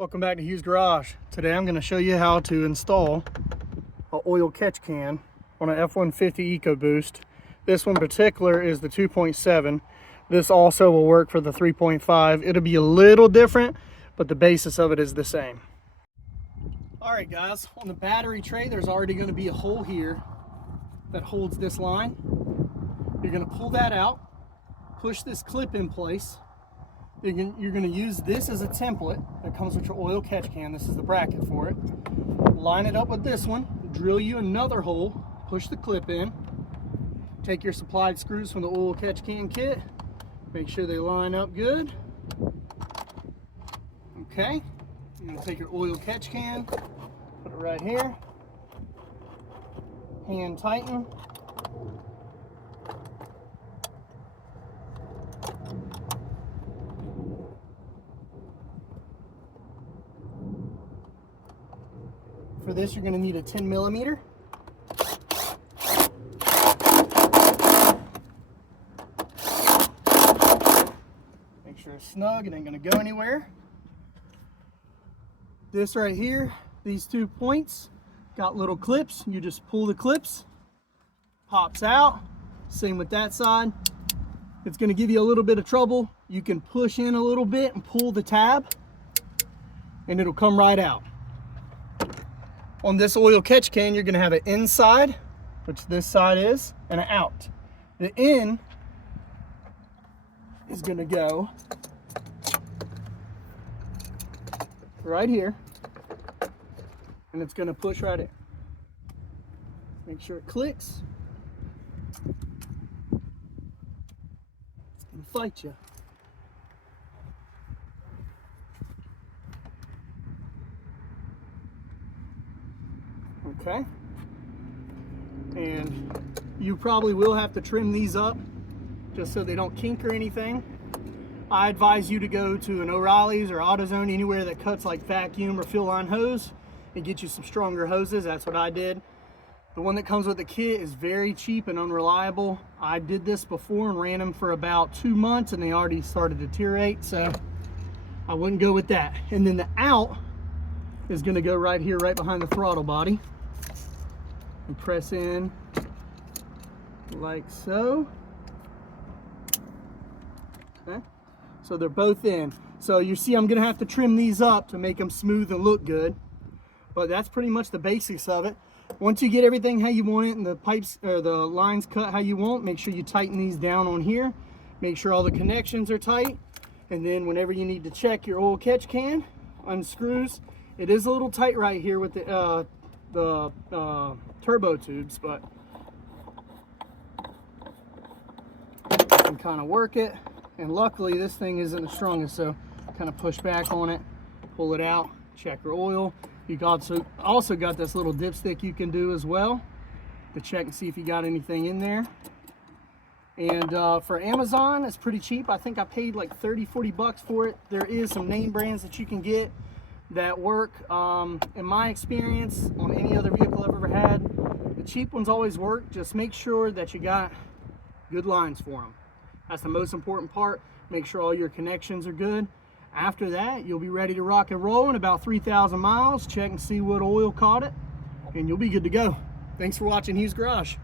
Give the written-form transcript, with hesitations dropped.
Welcome back to Hughes Garage. Today I'm going to show you how to install an oil catch can on an F-150 EcoBoost. This one in particular is the 2.7. This also will work for the 3.5. It'll be a little different, but the basis of it is the same. Alright guys, on the battery tray there's already going to be a hole here that holds this line. You're going to pull that out, push this clip in place. You're going to use this as a template that comes with your oil catch can. This is the bracket for it. Line it up with this one, drill you another hole, push the clip in, take your supplied screws from the oil catch can kit, make sure they line up good. Okay, you're going to take your oil catch can, put it right here, hand tighten. For this, you're going to need a 10 millimeter. Make sure it's snug, it ain't going to go anywhere. This right here, these 2 points, got little clips. You just pull the clips, pops out. Same with that side. It's going to give you a little bit of trouble. You can push in a little bit and pull the tab, and it'll come right out. On this oil catch can, you're going to have an inside, which this side is, and an out. The in is going to go right here, and it's going to push right in. Make sure it clicks. It's going to fight you. Okay, and you probably will have to trim these up just so they don't kink or anything. I advise you to go to an O'Reilly's or AutoZone, anywhere that cuts like vacuum or fill line hose, and get you some stronger hoses. That's what I did. The one that comes with the kit is very cheap and unreliable. I did this before and ran them for about 2 months and they already started to deteriorate, so I wouldn't go with that. And then the out is going to go right here, right behind the throttle body. And press in like so. Okay, so they're both in. So you see I'm gonna have to trim these up to make them smooth and look good, but that's pretty much the basics of it. Once you get everything how you want it and the pipes or the lines cut how you want, make sure you tighten these down on here, make sure all the connections are tight, and then whenever you need to check your oil catch can, unscrews. It is a little tight right here with the turbo tubes, but you can kind of work it. And luckily this thing isn't the strongest, so kind of push back on it, pull it out, check your oil. You also got this little dipstick you can do as well to check and see if you got anything in there. And for Amazon, it's pretty cheap. I think I paid like 30-40 bucks for it. There is some name brands that you can get that work. In my experience, on any other vehicle I've ever had, the cheap ones always work. Just make sure that you got good lines for them. That's the most important part. Make sure all your connections are good. After that, you'll be ready to rock and roll in about 3,000 miles. Check and see what oil caught it, and you'll be good to go. Thanks for watching Hughes Garage.